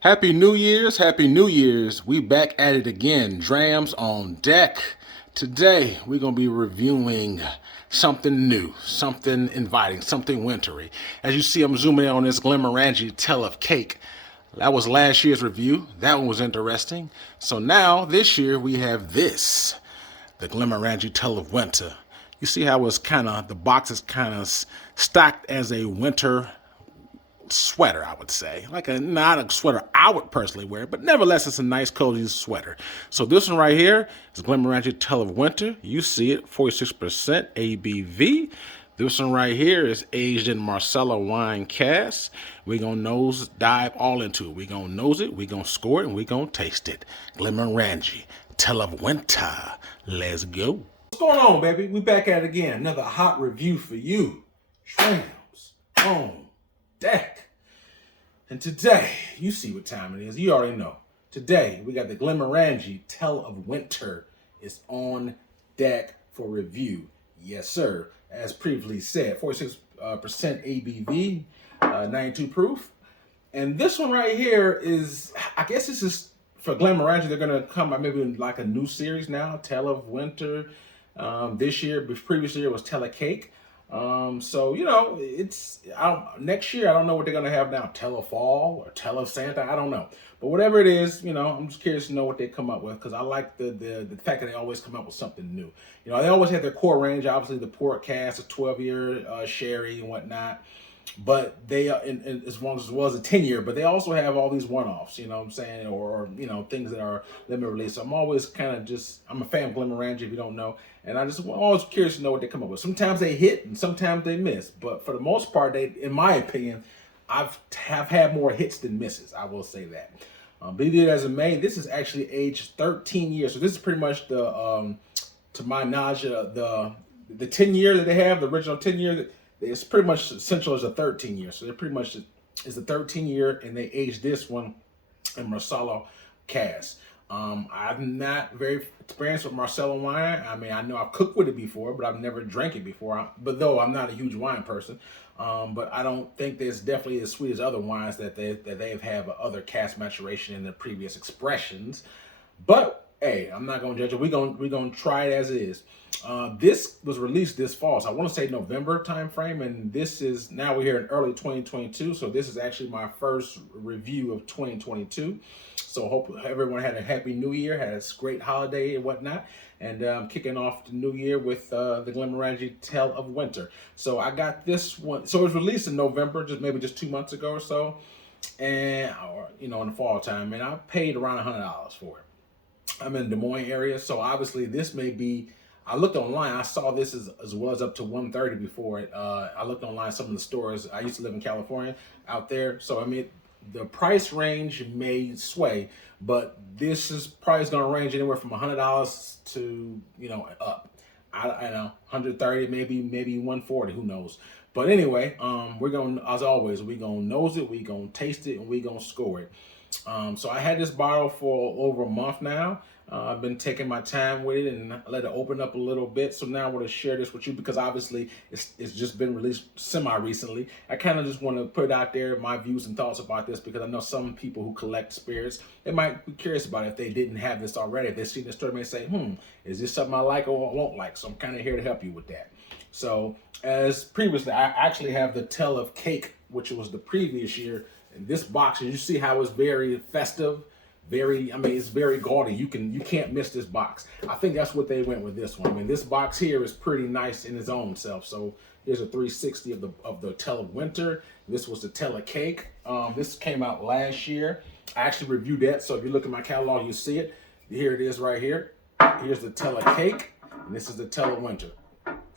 Happy New Year's, Happy New Year's. We back at it again. Drams on deck. Today we're going to be reviewing something new, something inviting, something wintry. As you see, I'm zooming in on this Glenmorangie Tale of Cake. That was last year's review. That one was interesting. So now, this year, we have this, the Glenmorangie Tale of Winter. You see how it's the box is kind of stocked as a winter sweater, I would say. Not a sweater I would personally wear, but nevertheless, it's a nice, cozy sweater. So this one right here is Glenmorangie Tale of Winter. You see it, 46% ABV. This one right here is aged in Marsala wine cask. We're going to nose dive all into it. We're going to nose it, we're going to score it, and we're going to taste it. Glenmorangie Tale of Winter. Let's go. What's going on, baby? We back at it again. Another hot review for you. Drams on deck. And today, you see what time it is. You already know. Today, we got the Glenmorangie Tale of Winter is on deck for review. Yes, sir. As previously said, 46% ABV, 92 proof. And this one right here is, I guess this is for Glenmorangie. They're going to come out maybe like a new series now, Tale of Winter. This year, previous year was Tale of Cake. So it's next year. I don't know what they're gonna have now. Tale of Fall or Tale of Santa. I don't know. But whatever it is, I'm just curious to know what they come up with because I like the fact that they always come up with something new. They always have their core range. Obviously, the port cask, the 12-year sherry and whatnot. But they as well as a 10-year, but they also have all these one-offs, what I'm saying, or things that are limited release. So I'm always I'm a fan of Glenmorangie, if you don't know, and I'm always curious to know what they come up with. Sometimes they hit and sometimes they miss, but for the most part, they, in my opinion, have had more hits than misses. I will say that. Be it as it may, this is actually aged 13 years, so this is pretty much the to my knowledge, the 10 year that they have, the original 10 year that. It's pretty much essential as a 13 year. So they're pretty much is a 13 year, and they aged this one in Marsala cask. I'm not very experienced with Marsala wine. I mean, I know I've cooked with it before, but I've never drank it before. But though I'm not a huge wine person, but I don't think that it's definitely as sweet as other wines that they've had other cask maturation in their previous expressions. But hey, I'm not gonna judge it. We're gonna try it as it is. This was released this fall, so I want to say November time frame, and this is now we're here in early 2022. So this is actually my first review of 2022. So hope everyone had a happy New Year, had a great holiday and whatnot, and kicking off the new year with the Glenmorangie Tale of Winter. So I got this one. So it was released in November, maybe 2 months ago or so, and in the fall time, and I paid around $100 for it. I'm in the Des Moines area, so obviously this may be. I looked online. I saw this as well as up to 130 before it. I looked online some of the stores. I used to live in California out there, so I mean the price range may sway, but this is probably going to range anywhere from $100 to up. I know 130, maybe 140. Who knows? But anyway, we're going as always. We're gonna nose it. We're gonna taste it, and we're gonna score it. So I had this bottle for over a month now. I've been taking my time with it and let it open up a little bit. So now I want to share this with you because obviously it's just been released semi-recently. I kind of just want to put out there my views and thoughts about this because I know some people who collect spirits, they might be curious about it if they didn't have this already. If they see this story, they may say, is this something I like or won't like? So I'm kind of here to help you with that. So as previously, I actually have the Tale of Cake, which was the previous year. In this box, you see how it's very festive, it's very gaudy. You can't miss this box. I think that's what they went with this one. I mean, this box here is pretty nice in its own self. So here's a 360 of the Tale of Winter. This was the Tale of Cake. This came out last year. I actually reviewed that. So if you look at my catalog, you see it. Here it is right here. Here's the Tale of Cake, and this is the Tale of Winter.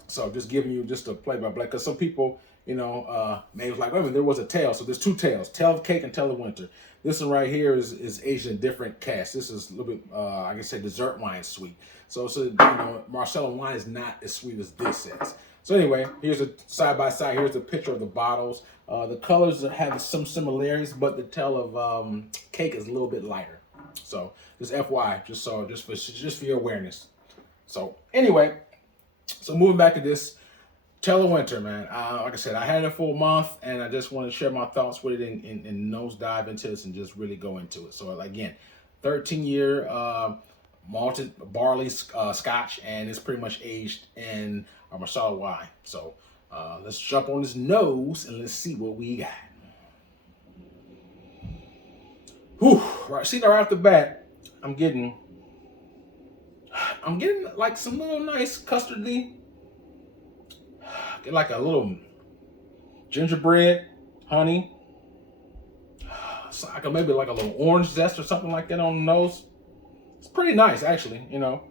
So just giving you just a play-by-play because some people. Maybe like, wait a minute, there was a tale. So there's two tales, Tale of Cake and Tale of Winter. This one right here is aged in different casks. This is a little bit, I can say dessert wine sweet. So Marsala wine is not as sweet as this is. So anyway, here's a side-by-side. Here's a picture of the bottles. The colors have some similarities, but the Tale of Cake is a little bit lighter. So just FYI, just for your awareness. So anyway, so moving back to this. Tale of Winter, man. Like I said, I had it for a month, and I just want to share my thoughts with it and nosedive into this and just really go into it. So again, 13-year malted barley scotch, and it's pretty much aged in a Marsala wine. So let's jump on this nose and let's see what we got. Whew, right, see right off the bat, I'm getting like some little nice custardy, get like a little gingerbread, honey, so like maybe like a little orange zest or something like that on the nose. It's pretty nice, actually. You know,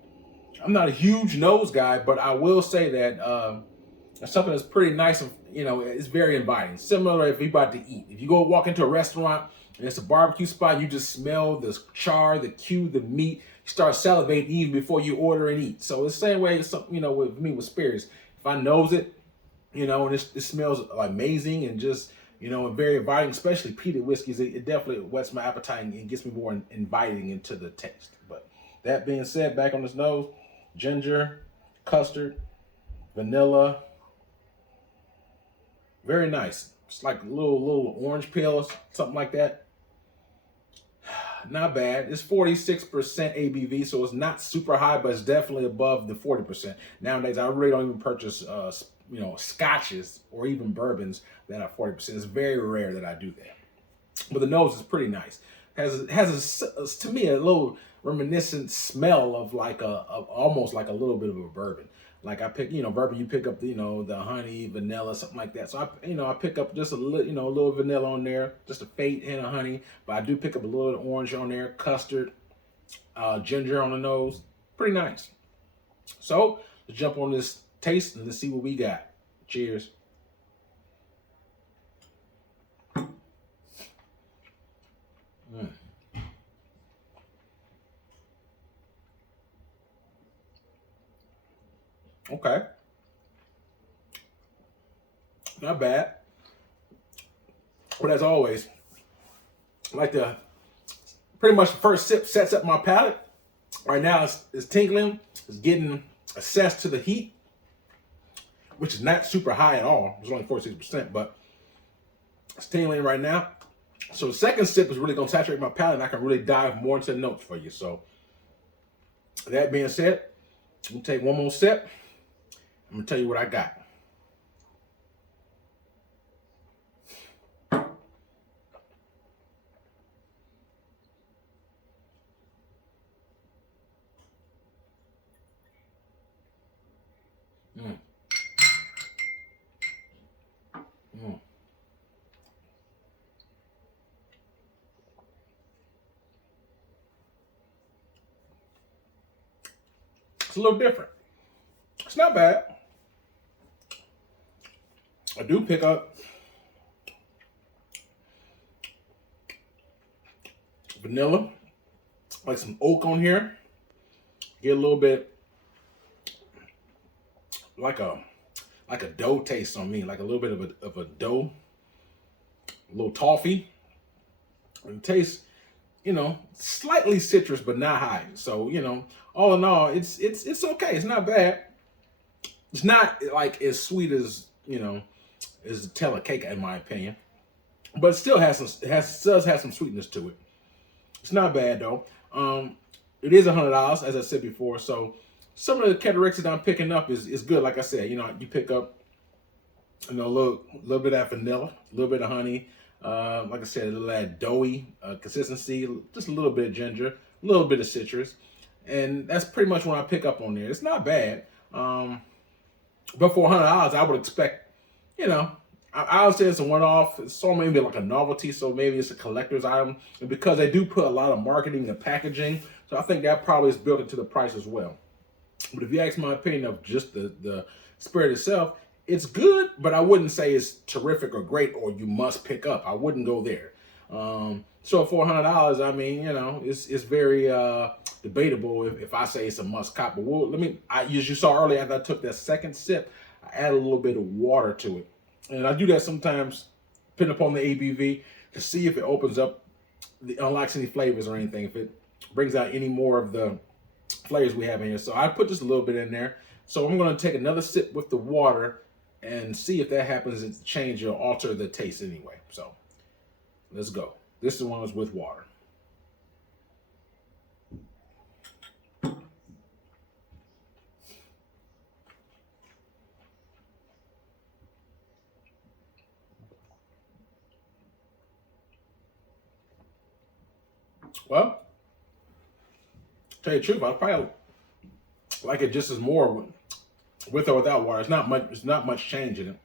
I'm not a huge nose guy, but I will say that it's something that's pretty nice and, you know, it's very inviting. Similar if you're about to eat. If you go walk into a restaurant and it's a barbecue spot, you just smell the char, the the meat. You start salivating even before you order and eat. So it's the same way, you know, with me with spirits. If I nose it, you know, and it smells amazing and just, you know, very inviting, especially peated whiskeys. It definitely whets my appetite and gets me more inviting into the taste. But that being said, back on this nose, ginger, custard, vanilla, very nice. It's like a little orange peel or something like that. Not bad. It's 46% ABV, so it's not super high, but it's definitely above the 40%. Nowadays, I really don't even purchase, you know, scotches or even bourbons that are 40%. It's very rare that I do that. But the nose is pretty nice. Has to me a little reminiscent smell of like almost like a little bit of a bourbon. Like I pick, you know, bourbon, you pick up, you know, the honey, vanilla, something like that. So I pick up just a little, you know, a little vanilla on there, just a faint hint of honey. But I do pick up a little orange on there, custard, ginger on the nose. Pretty nice. So let's jump on this taste and let's see what we got. Cheers. Okay. Not bad. But as always, like pretty much the first sip sets up my palate. Right now it's tingling. It's getting assessed to the heat, which is not super high at all. It's only 46%, but it's tingling right now. So the second sip is really going to saturate my palate, and I can really dive more into the notes for you. So that being said, I'm going to take one more sip. I'm going to tell you what I got. It's a little different. It's not bad. I do pick up vanilla, like some oak on here. Get a little bit like a dough taste on me, like a little bit of a dough, a little toffee. And it tastes, you know, slightly citrus, but not high. So, you know, all in all, it's okay. It's not bad. It's not like as sweet as, you know, as the Tella cake, in my opinion, but it still does have some sweetness to it. It's not bad though. It is $100, as I said before. So some of the characteristics that I'm picking up is good. Like I said, you know, you pick up, you know, a little bit of vanilla, a little bit of honey. Like I said, a little that doughy consistency, just a little bit of ginger, a little bit of citrus, and that's pretty much what I pick up on there. It's not bad, but for $100, I would expect, you know, I would say it's a one-off. It's so maybe like a novelty, so maybe it's a collector's item, and because they do put a lot of marketing and packaging, so I think that probably is built into the price as well. But if you ask my opinion of just the spirit itself, it's good, but I wouldn't say it's terrific or great or you must pick up. I wouldn't go there. So for $100, I mean, you know, it's very debatable if I say it's a must cop. But as you saw earlier, after I took that second sip, I add a little bit of water to it. And I do that sometimes, depending upon the ABV, to see if it opens up, unlocks any flavors or anything, if it brings out any more of the flavors we have in here. So I put just a little bit in there. So I'm going to take another sip with the water and see if that happens to change or alter the taste anyway. So let's go. This one was with water. Well, to tell you the truth, I probably like it just as more with or without water. It's not much. It's not much change in it.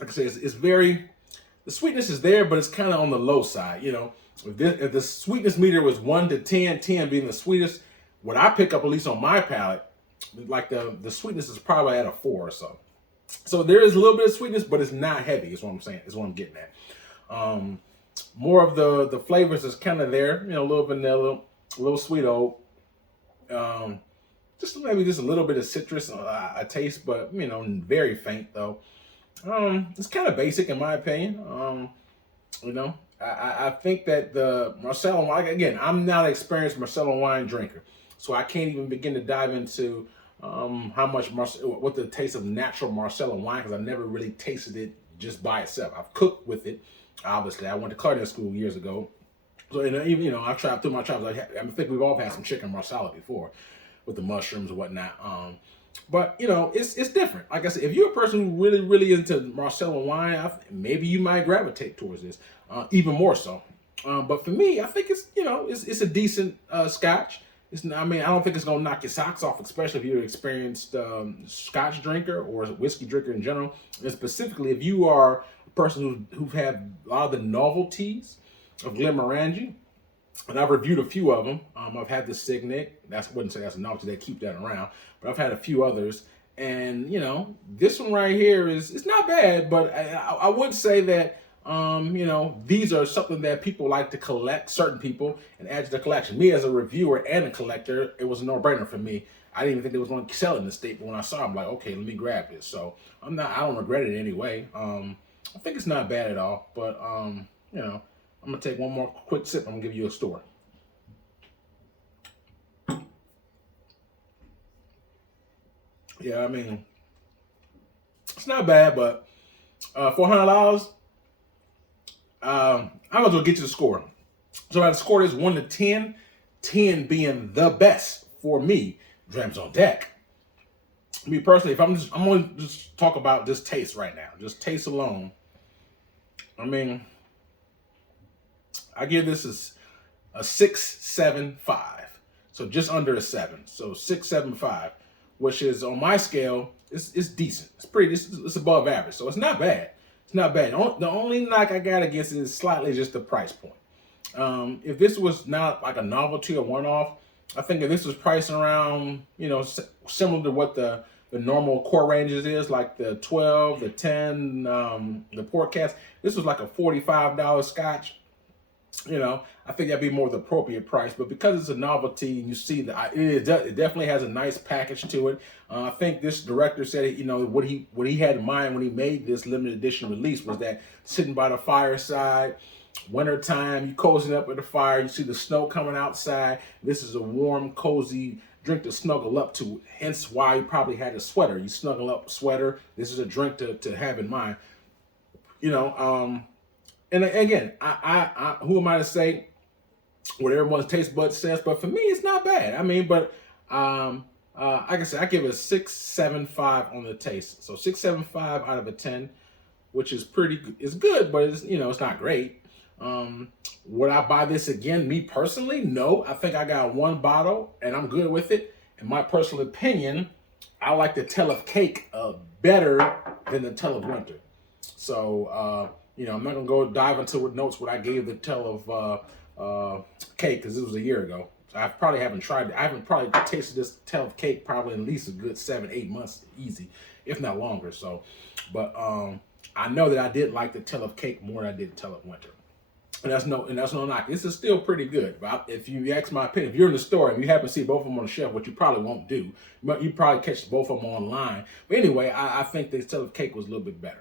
Like I say, it's very. The sweetness is there, but it's kind of on the low side. You know, if the sweetness meter was 1 to 10, 10 being the sweetest, what I pick up, at least on my palate, like the sweetness is probably at a 4 or so. So there is a little bit of sweetness, but it's not heavy. Is what I'm saying. Is what I'm getting at. More of the flavors is kind of there. You know, a little vanilla, a little sweet oak. Just maybe just a little bit of citrus, a taste, but you know, very faint though. It's kind of basic in my opinion. You know, I think that the Marsala wine, again, I'm not an experienced Marsala wine drinker, so I can't even begin to dive into how much what the taste of natural Marsala wine, because I've never really tasted it just by itself. I've cooked with it, obviously. I went to culinary school years ago, so even, you know, I've tried through my travels. I think we've all had some chicken Marsala before, with the mushrooms and whatnot. But you know, it's different. Like I said, if you're a person who really into Marsala wine, maybe you might gravitate towards this even more so. But for me, I think it's, you know, it's a decent scotch. I mean, I don't think it's gonna knock your socks off, especially if you're an experienced scotch drinker or a whiskey drinker in general. And specifically, if you are a person who've had a lot of the novelties of Glenmorangie. And I've reviewed a few of them. I've had the Signet. Wouldn't say that's a novelty. They keep that around. But I've had a few others. And, you know, this one right here it's not bad. But I would say that, you know, these are something that people like to collect, certain people, and add to the collection. Me as a reviewer and a collector, it was a no-brainer for me. I didn't even think they was going to sell it in the state. But when I saw it, I'm like, okay, let me grab this. So I don't regret it anyway. I think it's not bad at all. But, you know, I'm going to take one more quick sip. I'm going to give you a story. Yeah, I mean, it's not bad, but $400, I'm going to get you the score. So I scored this 1 to 10, 10 being the best for me. Drams on deck. Me personally, I'm going to just talk about this taste right now. Just taste alone. I mean, I give this a 6.75, so just under a 7. So 6.75, which is on my scale, it's decent. It's above average, so it's not bad. It's not bad. The only knock I got against it is slightly just the price point. If this was not like a novelty or one-off, I think if this was priced around, you know, similar to what the normal core ranges is, like the 12, the 10, the port cask. This was like a $45 scotch. You know, I think that'd be more the appropriate price. But because it's a novelty, and you see that it definitely has a nice package to it. I think this director said, you know, what he had in mind when he made this limited edition release was that sitting by the fireside, wintertime, you cozying up with the fire, you see the snow coming outside. This is a warm, cozy drink to snuggle up to. Hence why you probably had a sweater. You snuggle up, sweater. This is a drink to have in mind. You know, and again, I who am I to say what everyone's taste bud says? But for me, it's not bad. I mean, but like I said, I give it a 6.75 on the taste. So 6.75 out of a 10, which is it's good, but it's, you know, it's not great. Would I buy this again? Me personally, no. I think I got one bottle and I'm good with it. In my personal opinion, I like the Tale of Cake better than the Tale of Winter. So, you know, I'm not going to go dive into what I gave the Tale of Cake, because it was a year ago. So I probably haven't tried it. I haven't probably tasted this Tale of Cake probably at least a good 7-8 months, easy, if not longer. So, but I know that I did like the Tale of Cake more than I did the Tale of Winter. And that's no knock. This is still pretty good. But if you ask my opinion, if you're in the store and you happen to see both of them on the shelf, which you probably won't do, but you probably catch both of them online. But anyway, I think the Tale of Cake was a little bit better.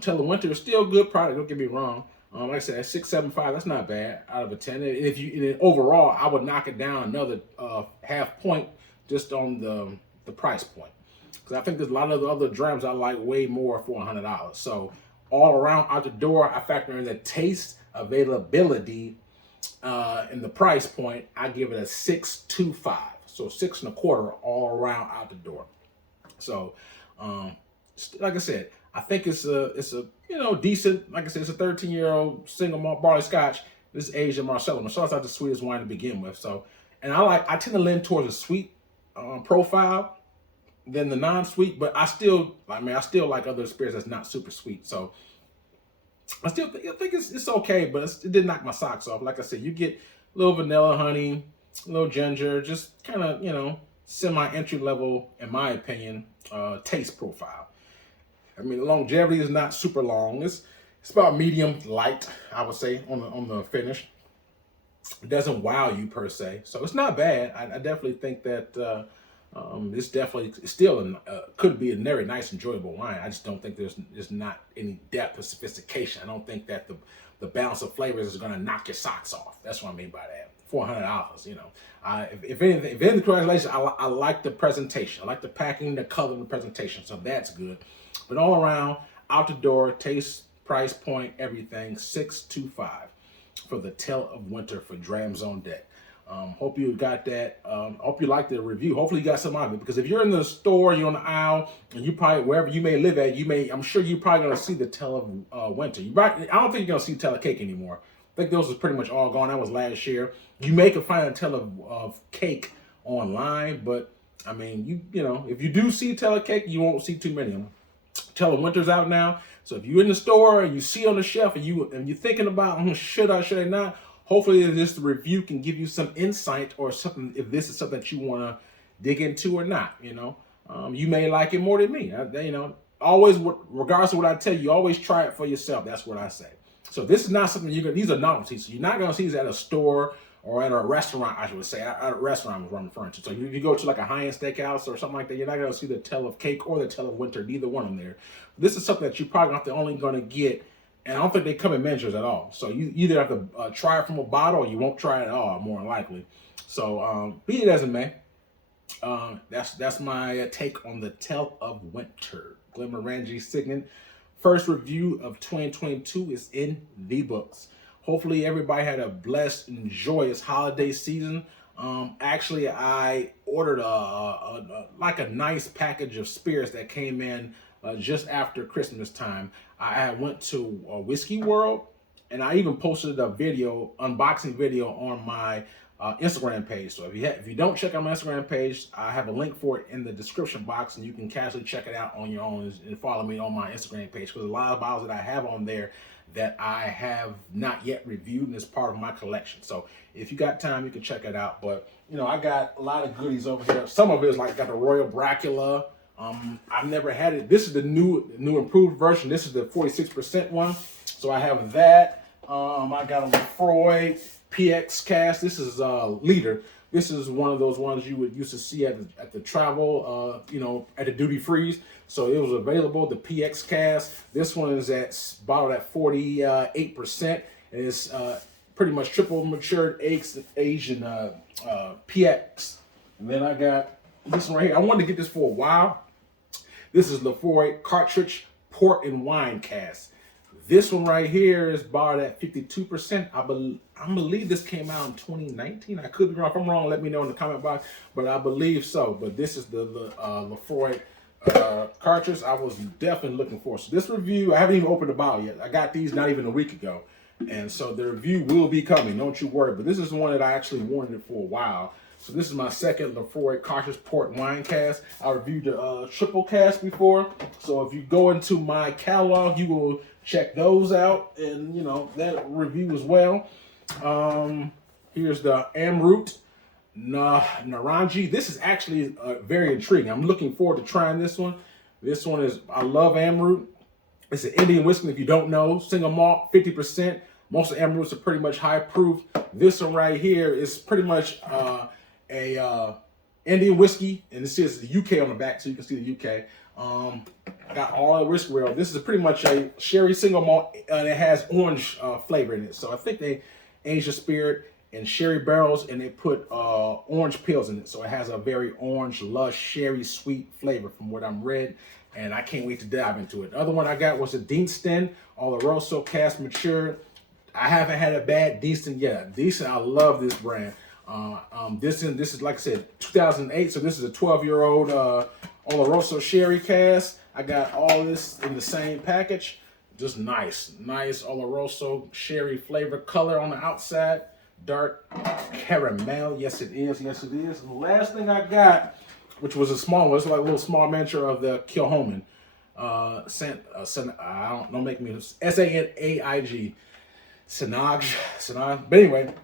Tale of Winter is still a good product. Don't get me wrong. Like I said, at 6.75, that's not bad out of a 10. And overall, I would knock it down another half point just on the price point. because I think there's a lot of the other drams I like way more for $100. So all around out the door, I factor in the taste, availability, and the price point. I give it a 6.25, so 6.25 all around out the door. So, like I said, I think it's a decent. Like I said, it's a 13-year-old single malt barley Scotch. This is aged in Marsala. Marsala's not the sweetest wine to begin with. So, and I tend to lean towards a sweet profile than the non-sweet, but I still like other spirits that's not super sweet. So I think it's okay, but it did knock my socks off. Like I said, you get a little vanilla honey, a little ginger, just kind of, semi-entry level, in my opinion, taste profile. I mean, the longevity is not super long. It's about medium light, I would say, on the finish. It doesn't wow you per se, so it's not bad. I definitely think that this definitely still could be a very nice, enjoyable wine. I just don't think there's not any depth or sophistication. I don't think that the balance of flavors is going to knock your socks off. That's what I mean by that. $400, if anything, congratulations. I like the presentation. I like the packing, the color, and the presentation. So that's good. But all around, out the door, taste, price point, everything, 6.25 for the Tale of Winter for Drams on Deck. Hope you got that. Hope you liked the review. Hopefully you got some out of it, because if you're in the store, you're on the aisle, and you probably, wherever you may live at, I'm sure you're probably going to see the Tale of Winter. I don't think you're going to see Tale of Cake anymore. I think those are pretty much all gone. That was last year. You may can find a Tale of Cake online, but I mean, if you do see Tale of Cake, you won't see too many of them. Tale of Winter's out now. So if you're in the store and you see on the shelf and you're thinking about should I not, hopefully this review can give you some insight or something, if this is something that you want to dig into or not. You may like it more than me. Always, regardless of what I tell you, always try it for yourself. That's what I say. So this is not something these are novelties. So you're not going to see these at a store or at a restaurant, I should say. At a restaurant is what I'm referring to. So if you go to like a high-end steakhouse or something like that, you're not going to see the Tale of Cake or the Tale of Winter, neither one of them there. This is something that you probably only going to get, and I don't think they come in measures at all. So you either have to try it from a bottle or you won't try it at all, more than likely. So be it as it may, that's my take on the Tale of Winter. Glenmorangie Signet. First review of 2022 is in the books. Hopefully everybody had a blessed and joyous holiday season. Actually, I ordered a nice package of spirits that came in just after Christmas time. I went to Whiskey World, and I even posted a unboxing video on my Instagram page. So if you don't check out my Instagram page, I have a link for it in the description box, and you can casually check it out on your own and follow me on my Instagram page, because a lot of bottles that I have on there that I have not yet reviewed, and it's part of my collection. So if you got time, you can check it out. But I got a lot of goodies over here. Some of it is like got the Royal Bracula. I've never had it. This is the new improved version. This is the 46% one. So I have that. I got a Lefroy PX cask. This is a liter. This is one of those ones you would used to see at the travel, at the duty frees. So it was available, the PX cask. This one is bottled at 48%. And it's pretty much triple matured aged in PX. And then I got this one right here. I wanted to get this for a while. This is Lefroy Cartridge Port and Wine Cask. This one right here is bottled at 52%. I believe this came out in 2019. I could be wrong. If I'm wrong, let me know in the comment box. But I believe so. But this is the Lefroy cartridge I was definitely looking for. So this review, I haven't even opened the bottle yet. I got these not even a week ago. And so the review will be coming. Don't you worry. But this is the one that I actually wanted it for a while. So this is my second Lefroy Cartridge Port Wine Cask. I reviewed the triple cask before. So if you go into my catalog, you will check those out, and that review as well. Here's the Amroot Novelty. This is actually very intriguing. I'm looking forward to trying this one. This one I love Amroot. It's an Indian whiskey, if you don't know. Single malt, 50%. Most of Amroots are pretty much high proof. This one right here is pretty much a Indian whiskey, and it says the UK on the back, so you can see the UK. Got all the whiskey world. This is pretty much a sherry single malt, and it has orange flavor in it. So I think they aged the spirit in sherry barrels, and they put orange peels in it, so it has a very orange, lush, sherry, sweet flavor from what I'm read, and I can't wait to dive into it. The other one I got was a Deanston Oloroso Cask Matured. I haven't had a bad Deanston yet. Deanston, I love this brand. This is, like I said, 2008, so this is a 12-year-old Oloroso sherry cask. I got all this in the same package. Just nice Oloroso sherry flavor, color on the outside, dark caramel. Yes, it is. Yes, it is. And the last thing I got, which was a small one, it's like a little small miniature of the Kilhoman. Don't make me Sanaig. Sanag. But anyway,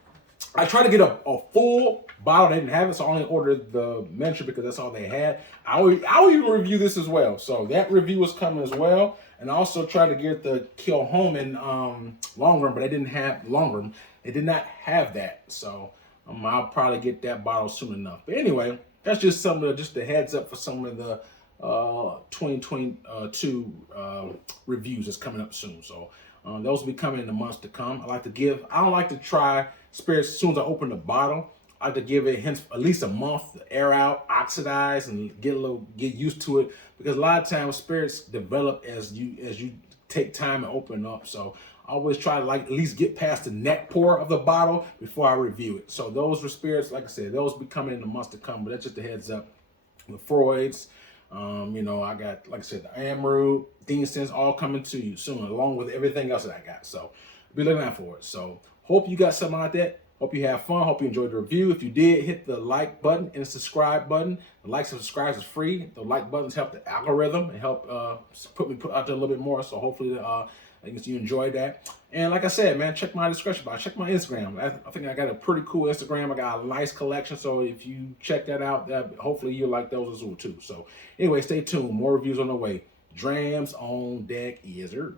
I tried to get a full bottle. They didn't have it, so I only ordered the miniature because that's all they had. I'll even review this as well. So that review is coming as well. And I also tried to get the Kilhoman long run, but they didn't have long run. They did not have that. So I'll probably get that bottle soon enough. But anyway, that's just some of just the heads up for some of the 2022 reviews that's coming up soon. So those will be coming in the months to come. I don't like to try spirits as soon as I open the bottle. I like to give it at least a month to air out, oxidize, and get used to it, because a lot of times spirits develop as you take time to open up. So I always try to at least get past the neck pour of the bottle before I review it. So those are spirits, like I said, those will be coming in the months to come. But that's just a heads up. The Freud's, I got, like I said, the Amaru, Deanston's all coming to you soon, along with everything else that I got. So be looking out for it. So hope you got something like that. Hope you have fun. Hope you enjoyed the review. If you did, hit the like button and the subscribe button. The likes and subscribes is free. The like buttons help the algorithm and help put out there a little bit more. So hopefully I guess you enjoyed that. And like I said, man, check my description box. Check my Instagram. I think I got a pretty cool Instagram. I got a nice collection. So if you check that out, hopefully you'll like those as well too. So anyway, stay tuned. More reviews on the way. Drams on deck. Yes, sir.